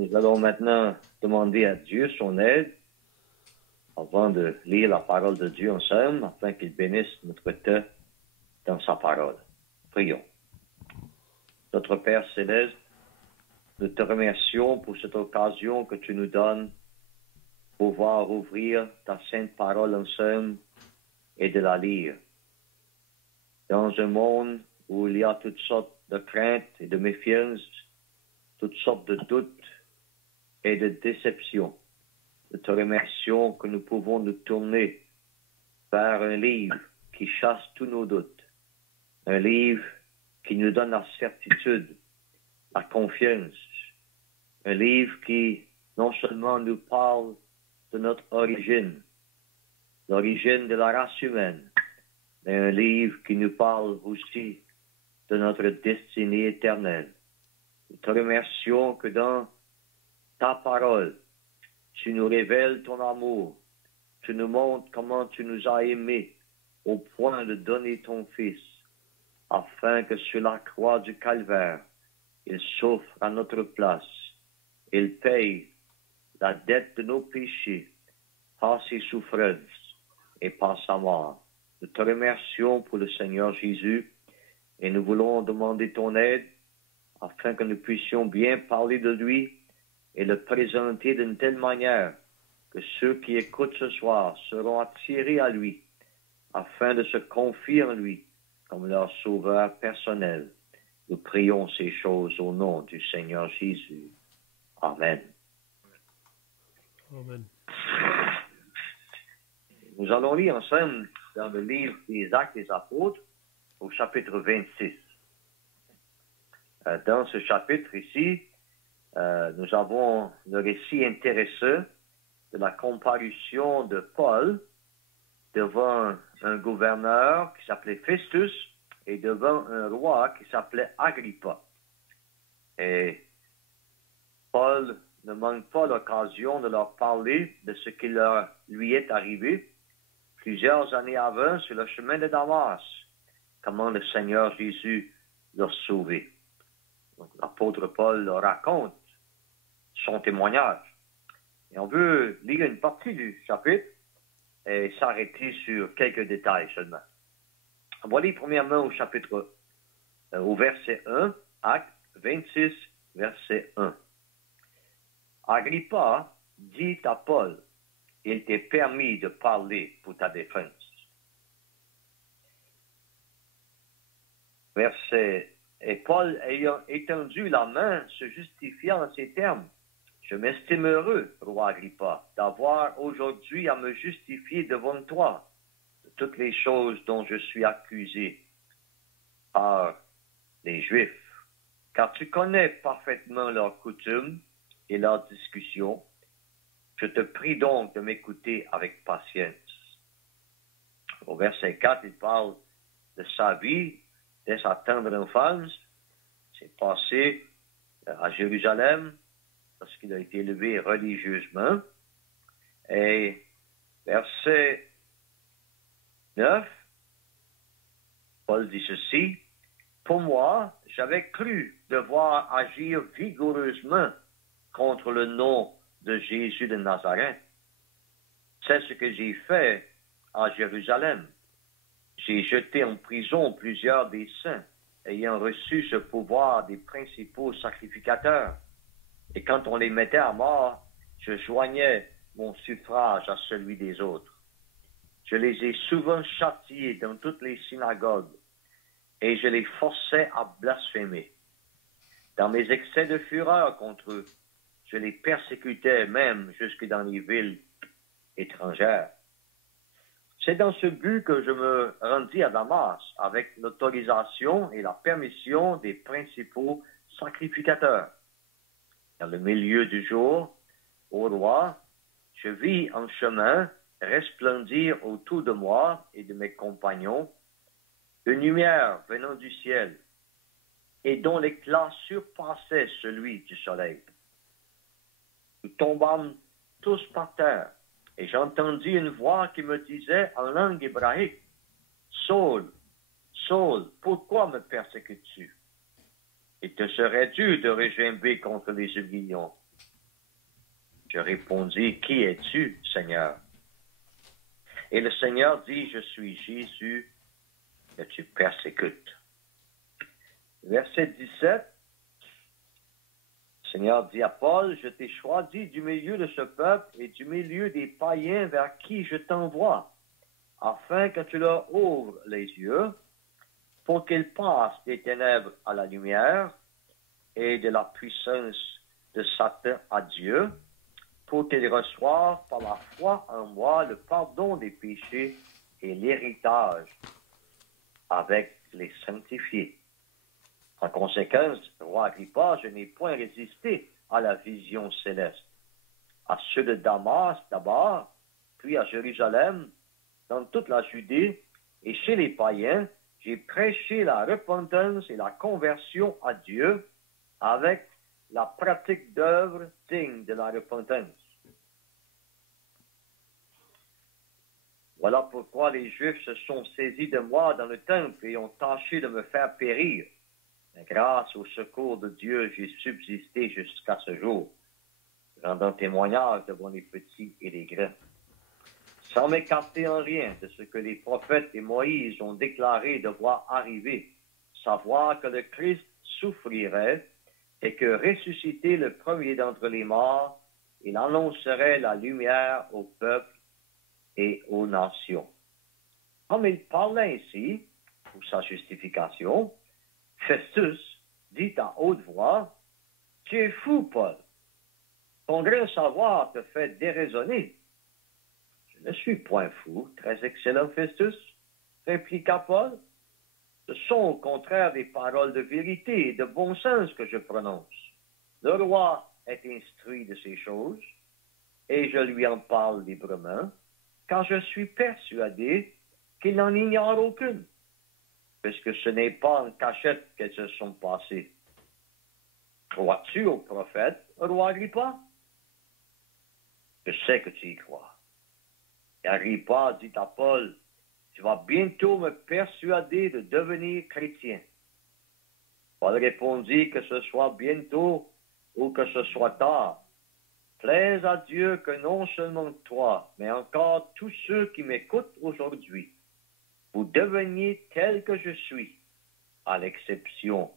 Nous allons maintenant demander à Dieu son aide avant de lire la parole de Dieu ensemble, afin qu'il bénisse notre temps dans sa parole. Prions. Notre Père céleste, nous te remercions pour cette occasion que tu nous donnes pour pouvoir ouvrir ta sainte parole ensemble et de la lire. Dans un monde où il y a toutes sortes de craintes et de méfiance, toutes sortes de doutes et de déceptions, nous te remercions que nous pouvons nous tourner vers un livre qui chasse tous nos doutes, un livre qui nous donne la certitude, la confiance, un livre qui non seulement nous parle de notre origine, l'origine de la race humaine, mais un livre qui nous parle aussi de notre destinée éternelle. Nous te remercions que dans ta parole, tu nous révèles ton amour, tu nous montres comment tu nous as aimés au point de donner ton Fils, afin que sur la croix du Calvaire, il souffre à notre place, il paye la dette de nos péchés par ses souffrances et par sa mort. Nous te remercions pour le Seigneur Jésus et nous voulons demander ton aide afin que nous puissions bien parler de lui et le présenter d'une telle manière que ceux qui écoutent ce soir seront attirés à lui afin de se confier en lui comme leur sauveur personnel. Nous prions ces choses au nom du Seigneur Jésus. Amen. Amen. Nous allons lire ensemble dans le livre des Actes des Apôtres au chapitre 26. Dans ce chapitre ici, nous avons le récit intéressant de la comparution de Paul devant un gouverneur qui s'appelait Festus et devant un roi qui s'appelait Agrippa. Et Paul ne manque pas l'occasion de leur parler de ce qui lui est arrivé plusieurs années avant sur le chemin de Damas, comment le Seigneur Jésus l'a sauvé. Donc, l'apôtre Paul leur raconte son témoignage. Et on veut lire une partie du chapitre et s'arrêter sur quelques détails seulement. On va lire premièrement au verset 1, Acte 26, verset 1. Agrippa dit à Paul, il t'est permis de parler pour ta défense. Et Paul ayant étendu la main, se justifiant en ces termes, je m'estime heureux, roi Agrippa, d'avoir aujourd'hui à me justifier devant toi de toutes les choses dont je suis accusé par les Juifs, car tu connais parfaitement leurs coutumes et leurs discussions. Je te prie donc de m'écouter avec patience. Au verset 4, il parle de sa vie, dès sa tendre enfance. C'est passé à Jérusalem, parce qu'il a été élevé religieusement. Et verset 9, Paul dit ceci, « Pour moi, j'avais cru devoir agir vigoureusement contre le nom de Jésus de Nazareth. C'est ce que j'ai fait à Jérusalem. J'ai jeté en prison plusieurs des saints, ayant reçu ce pouvoir des principaux sacrificateurs. Et quand on les mettait à mort, je joignais mon suffrage à celui des autres. Je les ai souvent châtiés dans toutes les synagogues, et je les forçais à blasphémer. Dans mes excès de fureur contre eux, je les persécutais même jusque dans les villes étrangères. C'est dans ce but que je me rendis à Damas avec l'autorisation et la permission des principaux sacrificateurs. Dans le milieu du jour, au roi, je vis en chemin resplendir autour de moi et de mes compagnons une lumière venant du ciel et dont l'éclat surpassait celui du soleil. Nous tombâmes tous par terre et j'entendis une voix qui me disait en langue hébraïque, « Saul, Saul, pourquoi me persécutes-tu? Il te serait dû de regimber contre les aiguillons. Je répondis, qui es-tu, Seigneur? Et le Seigneur dit, je suis Jésus que tu persécutes. Verset 17, le Seigneur dit à Paul, je t'ai choisi du milieu de ce peuple et du milieu des païens vers qui je t'envoie, afin que tu leur ouvres les yeux, pour qu'ils passent des ténèbres à la lumière et de la puissance de Satan à Dieu, pour qu'ils reçoivent par la foi en moi le pardon des péchés et l'héritage avec les sanctifiés. En conséquence, roi Agrippa, je n'ai point résisté à la vision céleste. À ceux de Damas d'abord, puis à Jérusalem, dans toute la Judée, et chez les païens, j'ai prêché la repentance et la conversion à Dieu avec la pratique d'œuvres dignes de la repentance. Voilà pourquoi les Juifs se sont saisis de moi dans le temple et ont tâché de me faire périr. Mais grâce au secours de Dieu, j'ai subsisté jusqu'à ce jour, rendant témoignage devant les petits et les grands, sans m'écarter en rien de ce que les prophètes et Moïse ont déclaré devoir arriver, savoir que le Christ souffrirait et que ressuscité le premier d'entre les morts, il annoncerait la lumière au peuple et aux nations. Comme il parlait ainsi, pour sa justification, Festus dit à haute voix, « Tu es fou, Paul. Ton grand savoir te fait déraisonner. » « Je ne suis point fou, très excellent Festus, répliqua Paul. Ce sont au contraire des paroles de vérité et de bon sens que je prononce. Le roi est instruit de ces choses, et je lui en parle librement, car je suis persuadé qu'il n'en ignore aucune, puisque ce n'est pas en cachette qu'elles se sont passées. Crois-tu au prophète, roi Agrippa? Je sais que tu y crois. Et Agrippa dit à Paul, tu vas bientôt me persuader de devenir chrétien. Paul répondit que ce soit bientôt ou que ce soit tard. Plaise à Dieu que non seulement toi, mais encore tous ceux qui m'écoutent aujourd'hui, vous deveniez tel que je suis, à l'exception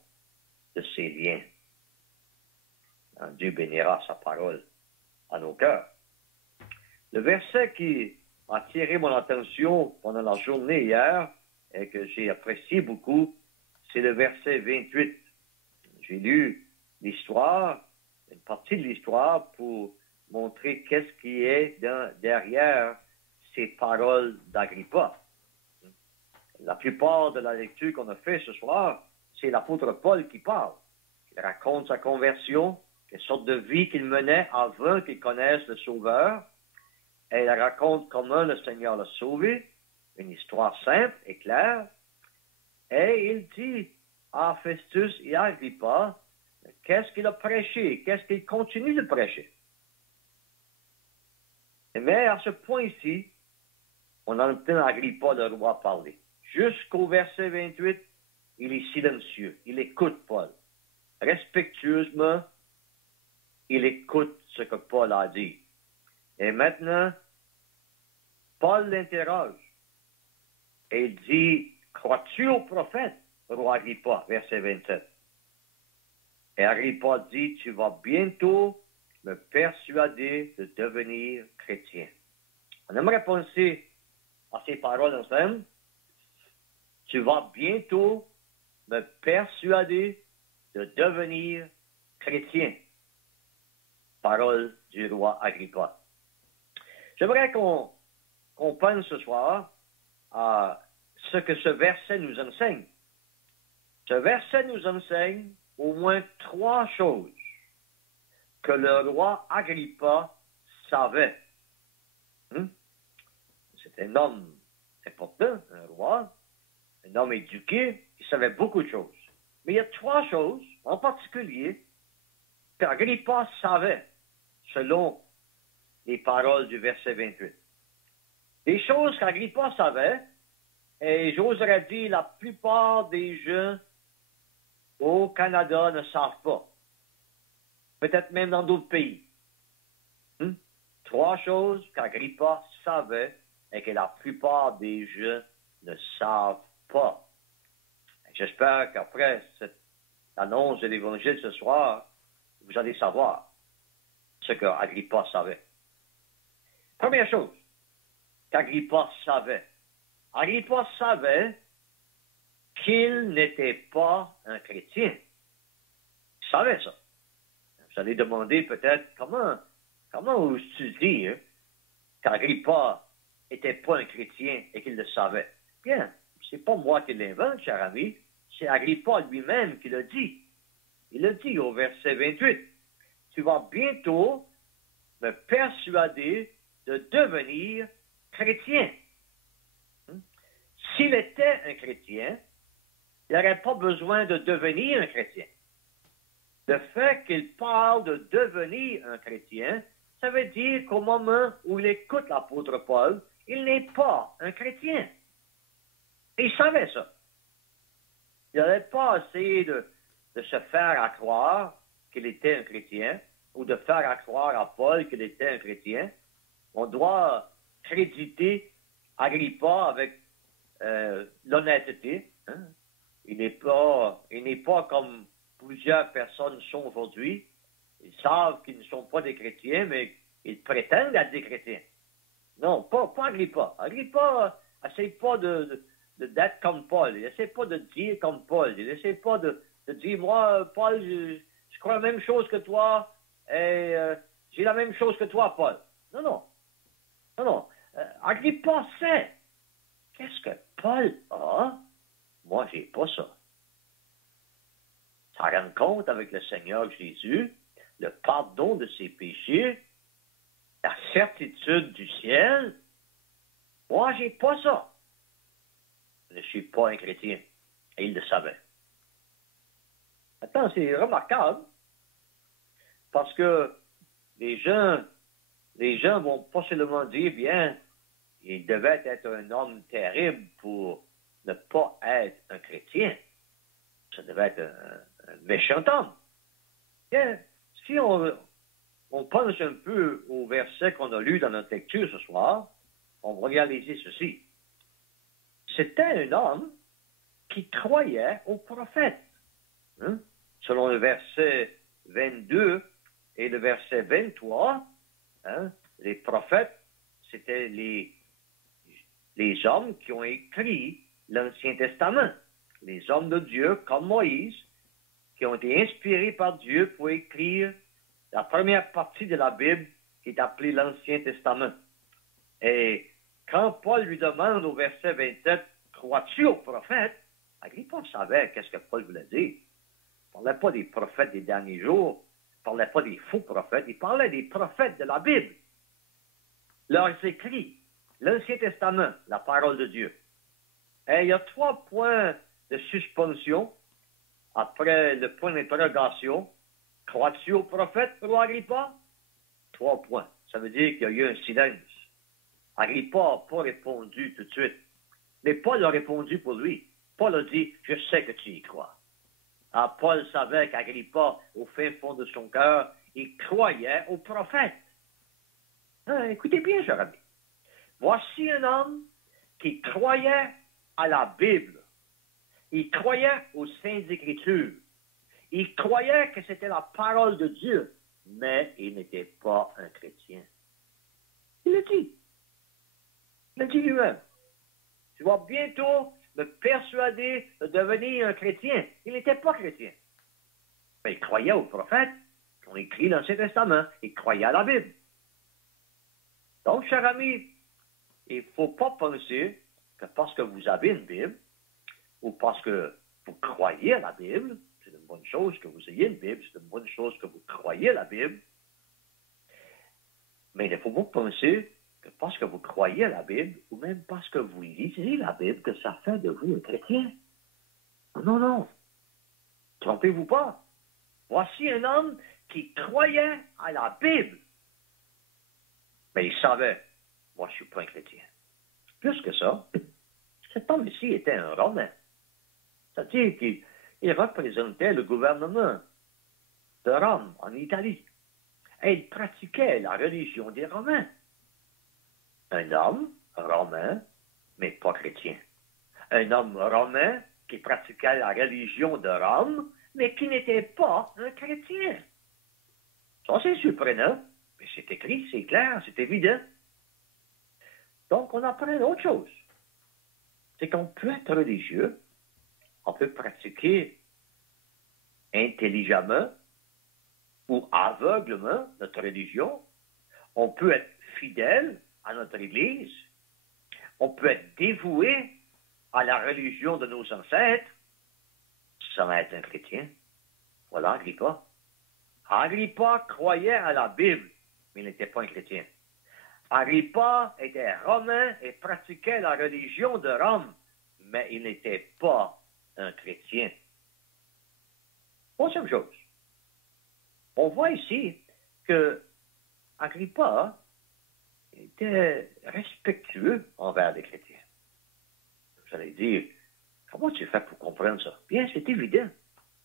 de ces liens. Dieu bénira sa parole à nos cœurs. Le verset qui a attiré mon attention pendant la journée hier et que j'ai apprécié beaucoup, c'est le verset 28. J'ai lu l'histoire, une partie de l'histoire pour montrer qu'est-ce qui est derrière ces paroles d'Agrippa. La plupart de la lecture qu'on a fait ce soir, c'est l'apôtre Paul qui parle. Il raconte sa conversion, quelle sorte de vie qu'il menait avant qu'il connaisse le Sauveur. Et il raconte comment le Seigneur l'a sauvé, une histoire simple et claire. Et il dit à Festus et à Agrippa, qu'est-ce qu'il a prêché, qu'est-ce qu'il continue de prêcher. Mais à ce point-ci, on entend Agrippa le roi parler. Jusqu'au verset 28, il est silencieux, il écoute Paul. Respectueusement, il écoute ce que Paul a dit. Et maintenant, Paul l'interroge et il dit, crois-tu au prophète, roi Agrippa, verset 27. Et Agrippa dit, tu vas bientôt me persuader de devenir chrétien. On aimerait penser à ces paroles ensemble. Tu vas bientôt me persuader de devenir chrétien. Parole du roi Agrippa. J'aimerais qu'on pense ce soir à ce que ce verset nous enseigne. Ce verset nous enseigne au moins 3 choses que le roi Agrippa savait. C'est un homme important, un roi, un homme éduqué, il savait beaucoup de choses. Mais il y a 3 choses, en particulier, qu'Agrippa savait, selon les paroles du verset 28. Des choses qu'Agrippa savait, et j'oserais dire la plupart des gens au Canada ne savent pas. Peut-être même dans d'autres pays. 3 choses qu'Agrippa savait et que la plupart des gens ne savent pas. J'espère qu'après cette annonce de l'Évangile ce soir, vous allez savoir ce qu'Agrippa savait. Première chose qu'Agrippa savait. Agrippa savait qu'il n'était pas un chrétien. Il savait ça. Vous allez demander peut-être comment oses-tu dire qu'Agrippa n'était pas un chrétien et qu'il le savait? Bien, c'est pas moi qui l'invente, cher ami, c'est Agrippa lui-même qui l'a dit. Il le dit au verset 28. Tu vas bientôt me persuader de devenir chrétien. S'il était un chrétien, il n'aurait pas besoin de devenir un chrétien. Le fait qu'il parle de devenir un chrétien, ça veut dire qu'au moment où il écoute l'apôtre Paul, il n'est pas un chrétien. Et il savait ça. Il n'allait pas essayer de se faire à croire qu'il était un chrétien ou de faire à croire à Paul qu'il était un chrétien. On doit créditer Agrippa avec l'honnêteté. Hein? Il n'est pas comme plusieurs personnes sont aujourd'hui. Ils savent qu'ils ne sont pas des chrétiens, mais ils prétendent être des chrétiens. Non, pas Agrippa. Agrippa n'essaie pas d'être comme Paul. Il n'essaie pas de dire comme Paul. Il n'essaie pas de dire, moi, Paul, je crois la même chose que toi et j'ai la même chose que toi, Paul. Non. Agrippa sait. Qu'est-ce que Paul a? Moi, j'ai pas ça. Sa rencontre avec le Seigneur Jésus, le pardon de ses péchés, la certitude du ciel, moi, j'ai pas ça. Je ne suis pas un chrétien. Et il le savait. Attends, c'est remarquable, parce que les gens vont pas seulement dire, bien, il devait être un homme terrible pour ne pas être un chrétien. Ça devait être un méchant homme. Bien, si on pense un peu au verset qu'on a lu dans notre lecture ce soir, on va réaliser ceci. C'était un homme qui croyait aux prophètes. Hein? Selon le verset 22 et le verset 23, hein, les prophètes, c'était les hommes qui ont écrit l'Ancien Testament. Les hommes de Dieu, comme Moïse, qui ont été inspirés par Dieu pour écrire la première partie de la Bible qui est appelée l'Ancien Testament. Et quand Paul lui demande au verset 27, « Crois-tu aux prophètes? » Agrippa savait qu'est-ce que Paul voulait dire. Il ne parlait pas des prophètes des derniers jours, il ne parlait pas des faux prophètes, il parlait des prophètes de la Bible. Leurs écrits, l'Ancien Testament, la parole de Dieu. Et il y a 3 points de suspension après le point d'interrogation. Crois-tu au prophète, roi Agrippa? 3 points. Ça veut dire qu'il y a eu un silence. Agrippa n'a pas répondu tout de suite. Mais Paul a répondu pour lui. Paul a dit, je sais que tu y crois. Ah, Paul savait qu'Agrippa, au fin fond de son cœur, il croyait au prophète. Ah, écoutez bien, cher ami. Voici un homme qui croyait à la Bible. Il croyait aux Saintes Écritures. Il croyait que c'était la parole de Dieu, mais il n'était pas un chrétien. Il le dit. Il le dit lui-même. Tu vas bientôt me persuader de devenir un chrétien. Il n'était pas chrétien. Mais il croyait aux prophètes qui ont écrit l'Ancien Testament. Il croyait à la Bible. Donc, cher ami, il ne faut pas penser que parce que vous avez une Bible, ou parce que vous croyez à la Bible, c'est une bonne chose que vous ayez une Bible, c'est une bonne chose que vous croyez à la Bible, mais il ne faut pas penser que parce que vous croyez à la Bible, ou même parce que vous lisez la Bible, que ça fait de vous un chrétien. Non. Trompez-vous pas. Voici un homme qui croyait à la Bible. Mais il savait, moi je ne suis pas un chrétien. Plus que ça, cet homme ici était un Romain. C'est-à-dire qu'il représentait le gouvernement de Rome en Italie. et il pratiquait la religion des Romains. Un homme romain, mais pas chrétien. Un homme romain qui pratiquait la religion de Rome, mais qui n'était pas un chrétien. Ça, c'est surprenant, mais c'est écrit, c'est clair, c'est évident. Donc, on apprend autre chose. C'est qu'on peut être religieux, on peut pratiquer intelligemment ou aveuglement notre religion, on peut être fidèle à notre Église, on peut être dévoué à la religion de nos ancêtres sans être un chrétien. Voilà Agrippa. Agrippa croyait à la Bible, mais il n'était pas un chrétien. Agrippa était romain et pratiquait la religion de Rome, mais il n'était pas un chrétien. Deuxième chose, on voit ici que Agrippa était respectueux envers les chrétiens. Vous allez dire, comment tu fais pour comprendre ça? Bien, c'est évident.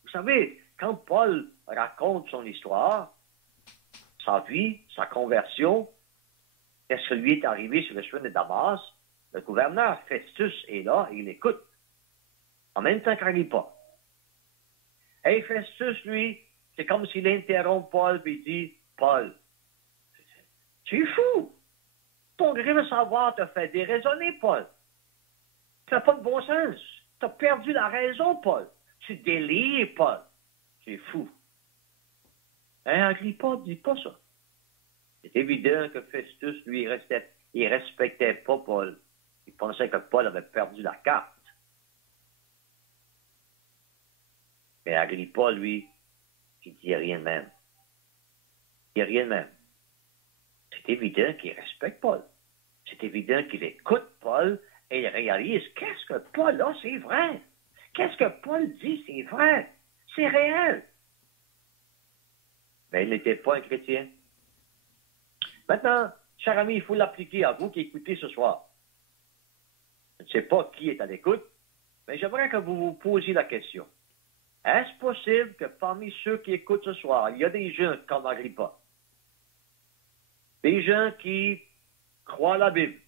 Vous savez, quand Paul raconte son histoire, sa vie, sa conversion, qu'est-ce qui lui est arrivé sur le chemin de Damas, le gouverneur Festus est là et il écoute, en même temps qu'Agrippa. Et Festus, lui, c'est comme s'il interrompt Paul et dit, Paul, tu es fou. Ton gré de savoir te fait déraisonner, Paul. Tu n'as pas de bon sens. Tu as perdu la raison, Paul. Tu délires, Paul. Tu es fou. Hein, Agrippa ne dit pas ça. C'est évident que Festus, lui, il respectait pas Paul. Il pensait que Paul avait perdu la carte. Mais Agrippa, lui, il dit rien de même. Il dit rien de même. C'est évident qu'il respecte Paul. C'est évident qu'il écoute Paul et il réalise qu'est-ce que Paul a, c'est vrai. Qu'est-ce que Paul dit, c'est vrai. C'est réel. Mais il n'était pas un chrétien. Maintenant, cher ami, il faut l'appliquer à vous qui écoutez ce soir. Je ne sais pas qui est à l'écoute, mais j'aimerais que vous vous posiez la question. Est-ce possible que parmi ceux qui écoutent ce soir, il y a des gens comme Agrippa? Des gens qui croient à la Bible.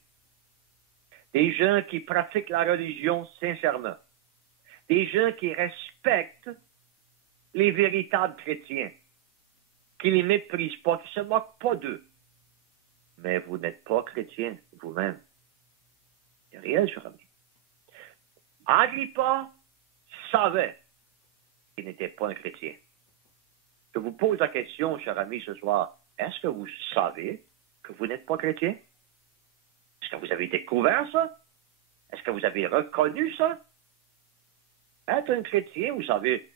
Des gens qui pratiquent la religion sincèrement. Des gens qui respectent les véritables chrétiens. Qui ne les méprisent pas, qui ne se moquent pas d'eux. Mais vous n'êtes pas chrétien vous-même. C'est réel, cher ami. Agrippa savait qu'il n'était pas un chrétien. Je vous pose la question, cher ami, ce soir. Est-ce que vous savez que vous n'êtes pas chrétien? Est-ce que vous avez découvert ça? Est-ce que vous avez reconnu ça? Être un chrétien, vous savez,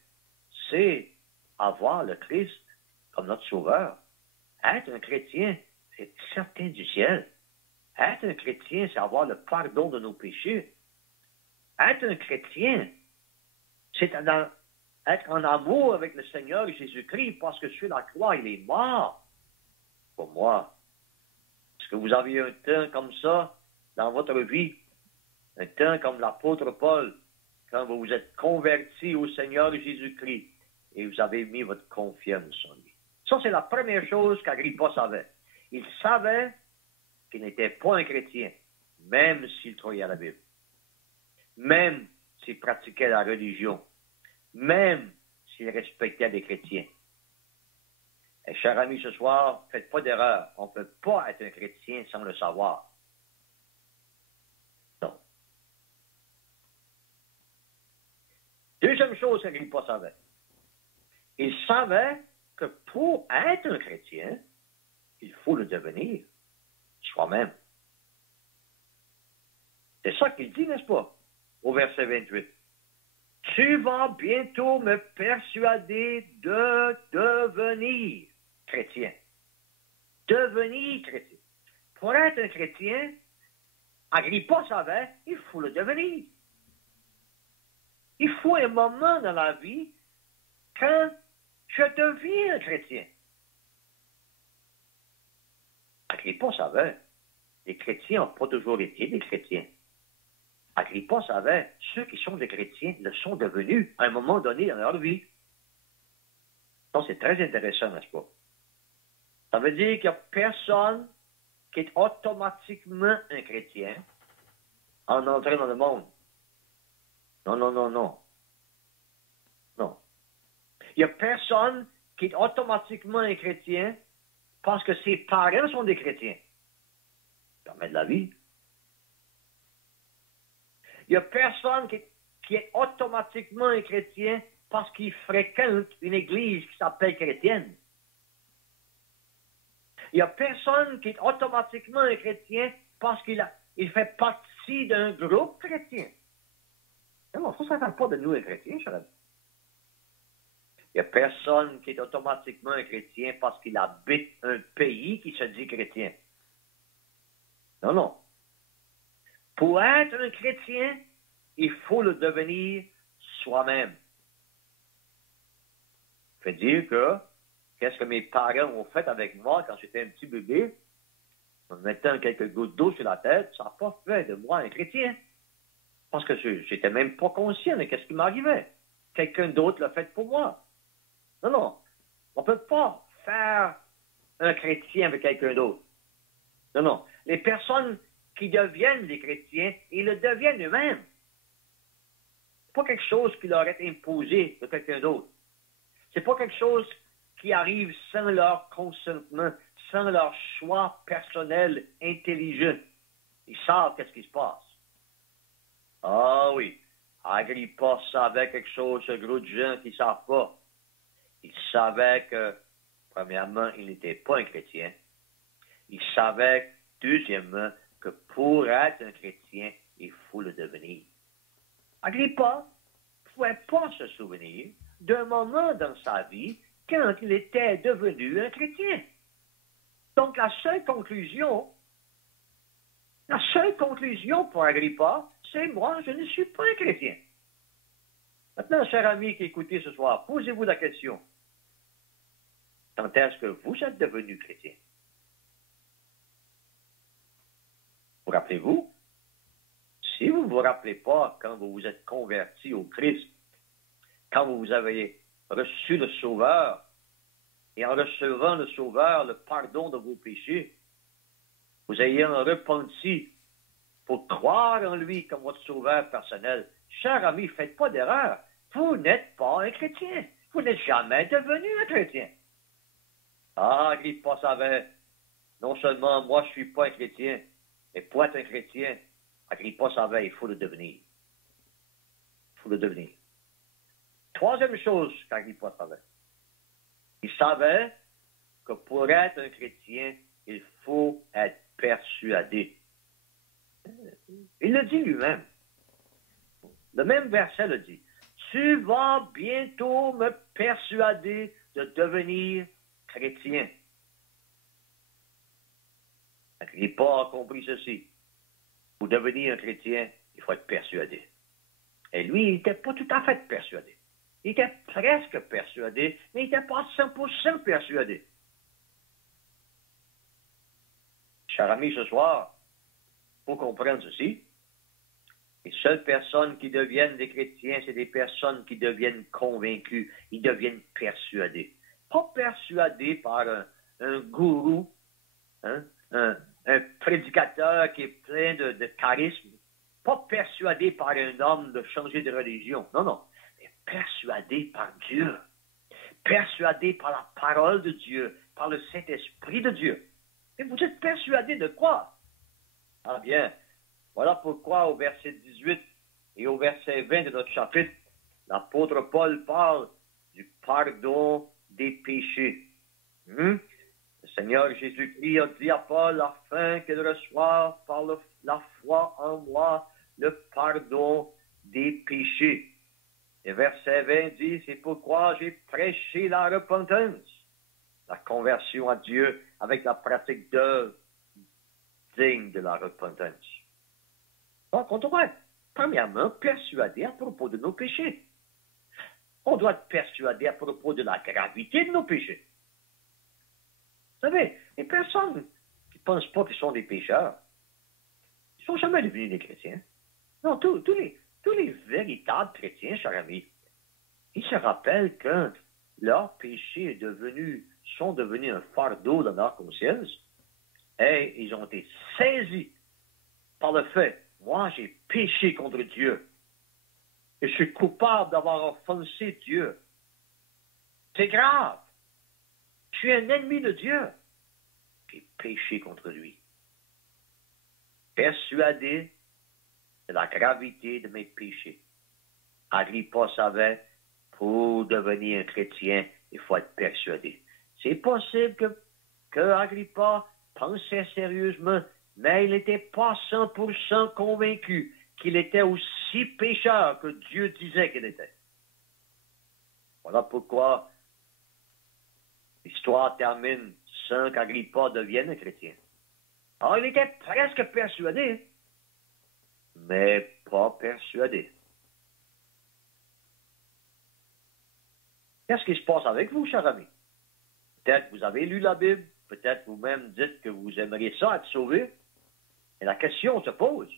c'est avoir le Christ comme notre sauveur. Être un chrétien, c'est certain du ciel. Être un chrétien, c'est avoir le pardon de nos péchés. Être un chrétien, c'est être en amour avec le Seigneur Jésus-Christ parce que sur la croix, il est mort pour moi. Est-ce que vous avez un temps comme ça dans votre vie? Un temps comme l'apôtre Paul, quand vous vous êtes converti au Seigneur Jésus-Christ et vous avez mis votre confiance en lui. Ça, c'est la première chose qu'Agrippa savait. Il savait qu'il n'était pas un chrétien, même s'il croyait à la Bible. Même s'il pratiquait la religion. Même s'il respectait les chrétiens. Et chers amis, ce soir, faites pas d'erreur. On ne peut pas être un chrétien sans le savoir. Non. Deuxième chose qu'Agrippa savait. Il savait que pour être un chrétien, il faut le devenir soi-même. C'est ça qu'il dit, n'est-ce pas? Au verset 28. Tu vas bientôt me persuader de devenir chrétien. Devenir chrétien. Pour être un chrétien, Agrippa savait, il faut le devenir. Il faut un moment dans la vie quand je deviens un chrétien. Agrippa savait, les chrétiens n'ont pas toujours été des chrétiens. Agrippa savait, ceux qui sont des chrétiens le sont devenus à un moment donné dans leur vie. Ça, c'est très intéressant, n'est-ce pas? Ça veut dire qu'il n'y a personne qui est automatiquement un chrétien en entrant dans le monde. Non, non, non, non. Non. Il n'y a personne qui est automatiquement un chrétien parce que ses parents sont des chrétiens. Ça permet de la vie. Il n'y a personne qui est automatiquement un chrétien parce qu'il fréquente une église qui s'appelle chrétienne. Il n'y a personne qui est automatiquement un chrétien parce qu'il fait partie d'un groupe chrétien. Non, ça ne fait pas de nous un chrétien, cher ami. Il n'y a personne qui est automatiquement un chrétien parce qu'il habite un pays qui se dit chrétien. Non, non. Pour être un chrétien, il faut le devenir soi-même. Ça veut dire que qu'est-ce que mes parents ont fait avec moi quand j'étais un petit bébé, en mettant quelques gouttes d'eau sur la tête, ça n'a pas fait de moi un chrétien. Parce que je n'étais même pas conscient de qu'est-ce qui m'arrivait. Quelqu'un d'autre l'a fait pour moi. Non, non. On ne peut pas faire un chrétien avec quelqu'un d'autre. Non, non. Les personnes qui deviennent des chrétiens, ils le deviennent eux-mêmes. Ce n'est pas quelque chose qui leur est imposé de quelqu'un d'autre. Ce n'est pas quelque chose qui arrive sans leur consentement, sans leur choix personnel, intelligent. Ils savent qu'est-ce qui se passe. Ah oui, Agrippa savait quelque chose, ce groupe de gens qui ne savent pas. Il savait que, premièrement, il n'était pas un chrétien. Il savait, deuxièmement, que pour être un chrétien, il faut le devenir. Agrippa ne pouvait pas se souvenir d'un moment dans sa vie quand il était devenu un chrétien. Donc la seule conclusion pour Agrippa, c'est moi, je ne suis pas un chrétien. Maintenant, cher ami qui écoutez ce soir, posez-vous la question. Quand est-ce que vous êtes devenu chrétien? Vous rappelez-vous? Si vous ne vous rappelez pas quand vous vous êtes converti au Christ, quand vous avez reçu le Sauveur, et en recevant le Sauveur, le pardon de vos péchés, vous ayant repenti pour croire en lui comme votre Sauveur personnel, cher ami, faites pas d'erreur. Vous n'êtes pas un chrétien. Vous n'êtes jamais devenu un chrétien. Ah, Agrippa savait, non seulement moi je ne suis pas un chrétien, mais pour être un chrétien, Agrippa savait, il faut le devenir. Il faut le devenir. Troisième chose qu'Agrippa savait. Il savait que pour être un chrétien, il faut être persuadé. Il le dit lui-même. Le même verset le dit. Tu vas bientôt me persuader de devenir chrétien. Agrippa a compris ceci. Pour devenir un chrétien, il faut être persuadé. Et lui, il n'était pas tout à fait persuadé. Il était presque persuadé, mais il n'était pas 100% persuadé. Cher ami, ce soir, il faut comprendre ceci. Les seules personnes qui deviennent des chrétiens, c'est des personnes qui deviennent convaincus. Ils deviennent persuadés. Pas persuadés par un gourou, hein, un prédicateur qui est plein de charisme. Pas persuadés par un homme de changer de religion. Non, non. Mais persuadés par Dieu. Persuadés par la parole de Dieu, par le Saint-Esprit de Dieu. Et vous êtes persuadés de quoi? Ah bien, voilà pourquoi au verset 18 et au verset 20 de notre chapitre, l'apôtre Paul parle du pardon des péchés. Le Seigneur Jésus-Christ a dit à Paul afin qu'il reçoive par la foi en moi le pardon des péchés. Et verset 20 dit, c'est pourquoi j'ai prêché la repentance, la conversion à Dieu avec la pratique d'œuvres dignes de la repentance. Donc, on doit être, premièrement, persuadé à propos de nos péchés. On doit être persuadé à propos de la gravité de nos péchés. Vous savez, les personnes qui ne pensent pas qu'ils sont des pécheurs, ils ne sont jamais devenus des chrétiens. Non, tous les véritables chrétiens, chers amis, ils se rappellent quand leur péché est devenu sont devenus un fardeau dans leur conscience et ils ont été saisis par le fait, moi j'ai péché contre Dieu et je suis coupable d'avoir offensé Dieu. C'est grave. Je suis un ennemi de Dieu. J'ai péché contre lui. Persuadé de la gravité de mes péchés. Agrippa savait, pour devenir un chrétien, il faut être persuadé. C'est possible que Agrippa pensait sérieusement, mais il n'était pas 100% convaincu qu'il était aussi pécheur que Dieu disait qu'il était. Voilà pourquoi l'histoire termine sans qu'Agrippa devienne un chrétien. Alors, il était presque persuadé, mais pas persuadé. Qu'est-ce qui se passe avec vous, cher ami? Peut-être vous avez lu la Bible, peut-être vous-même dites que vous aimeriez ça, être sauvé. Et la question se pose.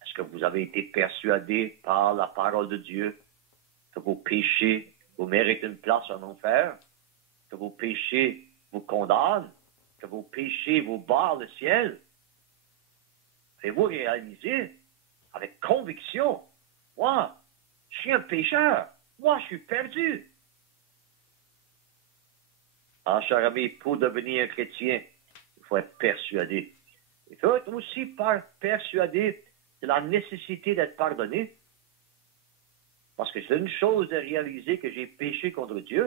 Est-ce que vous avez été persuadé par la parole de Dieu que vos péchés vous méritent une place en enfer, que vos péchés vous condamnent, que vos péchés vous barrent le ciel? Avez-vous réalisé avec conviction, moi, je suis un pécheur, moi, je suis perdu. Ah, cher ami, pour devenir un chrétien, il faut être persuadé. Il faut être aussi persuadé de la nécessité d'être pardonné. Parce que c'est une chose de réaliser que j'ai péché contre Dieu.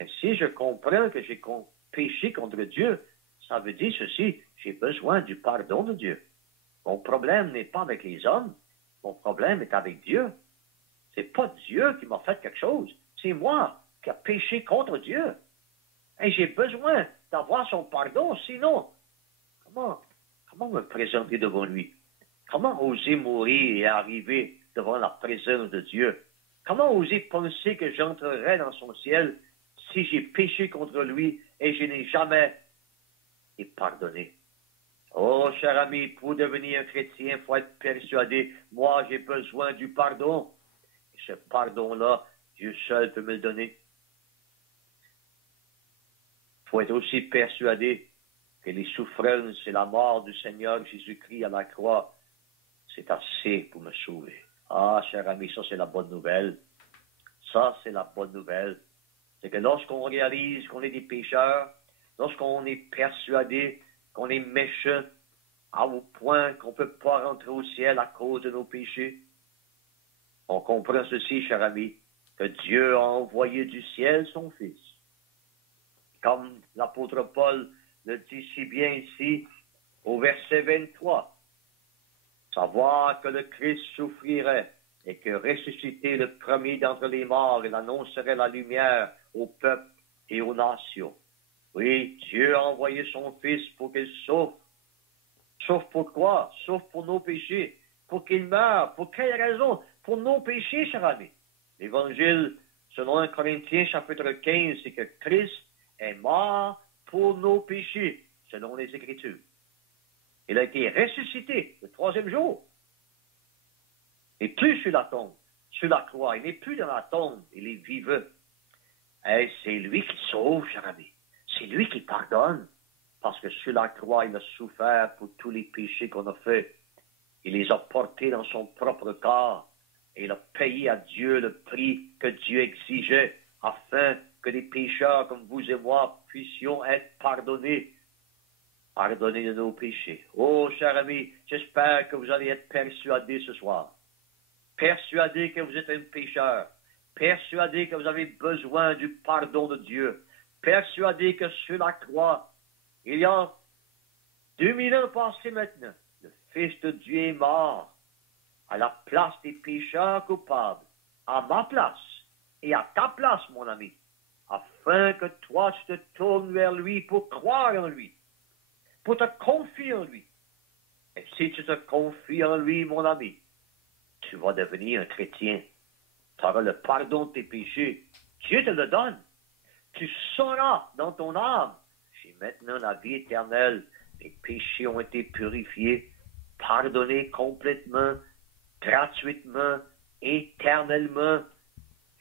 Et si je comprends que j'ai péché contre Dieu, ça veut dire ceci, j'ai besoin du pardon de Dieu. Mon problème n'est pas avec les hommes, mon problème est avec Dieu. C'est pas Dieu qui m'a fait quelque chose, c'est moi qui ai péché contre Dieu. Et j'ai besoin d'avoir son pardon, sinon, comment me présenter devant lui? Comment oser mourir et arriver devant la présence de Dieu? Comment oser penser que j'entrerai dans son ciel si j'ai péché contre lui et je n'ai jamais été pardonné? Oh, cher ami, pour devenir un chrétien, il faut être persuadé, moi j'ai besoin du pardon. Et ce pardon-là, Dieu seul peut me le donner. Il faut être aussi persuadé que les souffrances et la mort du Seigneur Jésus-Christ à la croix, c'est assez pour me sauver. Ah, cher ami, ça c'est la bonne nouvelle. Ça c'est la bonne nouvelle. C'est que lorsqu'on réalise qu'on est des pécheurs, lorsqu'on est persuadé qu'on est méchant, au point qu'on ne peut pas rentrer au ciel à cause de nos péchés, on comprend ceci, cher ami, que Dieu a envoyé du ciel son Fils. Comme l'apôtre Paul le dit si bien ici, au verset 23, savoir que le Christ souffrirait et que ressuscité le premier d'entre les morts, il annoncerait la lumière au peuple et aux nations. Oui, Dieu a envoyé son Fils pour qu'il souffre. Sauf pourquoi? Sauf pour nos péchés. Pour qu'il meure. Pour quelle raison? Pour nos péchés, cher ami. L'Évangile, selon 1 Corinthiens chapitre 15, c'est que Christ est mort pour nos péchés, selon les Écritures. Il a été ressuscité le troisième jour. Il n'est plus sur la tombe, sur la croix. Il n'est plus dans la tombe, il est vivant. Et c'est lui qui sauve, cher ami. C'est lui qui pardonne. Parce que sur la croix, il a souffert pour tous les péchés qu'on a faits. Il les a portés dans son propre corps. Et il a payé à Dieu le prix que Dieu exigeait afin que les pécheurs comme vous et moi puissions être pardonnés. Pardonnés de nos péchés. Oh, cher ami, j'espère que vous allez être persuadés ce soir. Persuadés que vous êtes un pécheur. Persuadés que vous avez besoin du pardon de Dieu. Persuadés que sur la croix, il y a 2000 ans passés maintenant, le Fils de Dieu est mort à la place des pécheurs coupables, à ma place et à ta place, mon ami, afin que toi tu te tournes vers lui pour croire en lui, pour te confier en lui. Et si tu te confies en lui, mon ami, tu vas devenir un chrétien. Tu auras le pardon de tes péchés. Dieu te le donne. Tu sauras dans ton âme, j'ai maintenant la vie éternelle. Mes péchés ont été purifiés, pardonnés complètement, gratuitement, éternellement.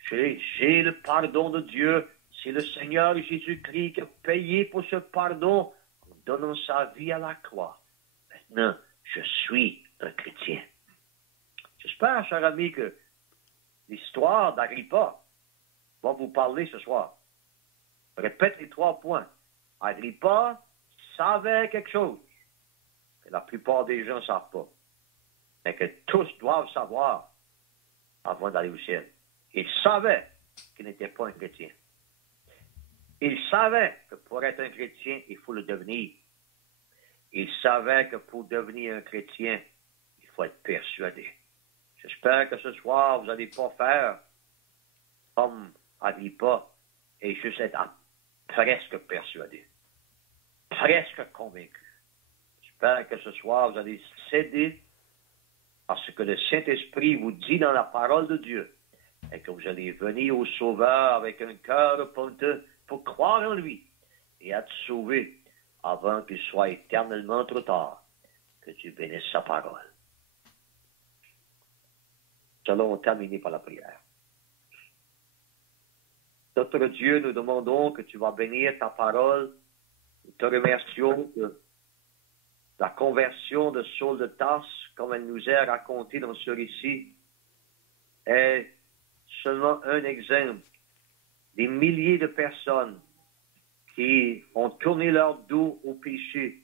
J'ai le pardon de Dieu C'est le Seigneur Jésus-Christ qui a payé pour ce pardon en donnant sa vie à la croix. Maintenant, je suis un chrétien. J'espère, cher ami, que l'histoire d'Agrippa va vous parler ce soir. Je répète les 3 points. Agrippa savait quelque chose que la plupart des gens ne savent pas, mais que tous doivent savoir avant d'aller au ciel. Il savait qu'il n'était pas un chrétien. Il savait que pour être un chrétien, il faut le devenir. Il savait que pour devenir un chrétien, il faut être persuadé. J'espère que ce soir, vous n'allez pas faire comme Agrippa et juste être presque persuadé, presque convaincu. J'espère que ce soir, vous allez céder à ce que le Saint-Esprit vous dit dans la parole de Dieu et que vous allez venir au Sauveur avec un cœur repenteux pour croire en lui et être sauvé avant qu'il soit éternellement trop tard. Que Dieu bénisse sa parole. Nous allons terminer par la prière. Notre Dieu, nous demandons que tu vas bénir ta parole. Nous te remercions de la conversion de Saul de Tarse, comme elle nous est racontée dans ce récit, est seulement un exemple des milliers de personnes qui ont tourné leur dos au péché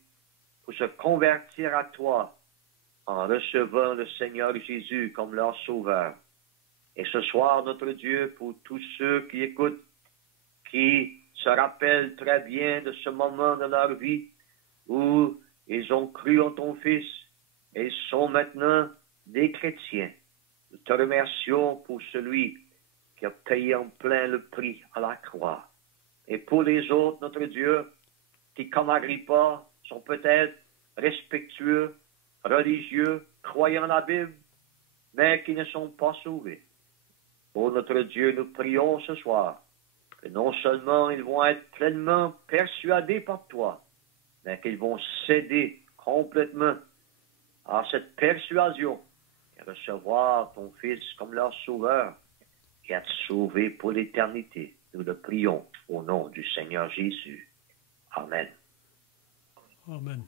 pour se convertir à toi en recevant le Seigneur Jésus comme leur sauveur. Et ce soir, notre Dieu, pour tous ceux qui écoutent, qui se rappellent très bien de ce moment de leur vie où ils ont cru en ton Fils et sont maintenant des chrétiens. Nous te remercions pour celui qui a payé en plein le prix à la croix. Et pour les autres, notre Dieu, qui, comme Agrippa, sont peut-être respectueux, religieux, croyant la Bible, mais qui ne sont pas sauvés. Ô notre Dieu, nous prions ce soir que non seulement ils vont être pleinement persuadés par toi, mais qu'ils vont céder complètement à cette persuasion et recevoir ton Fils comme leur sauveur et être sauvés pour l'éternité. Nous le prions au nom du Seigneur Jésus. Amen. Amen.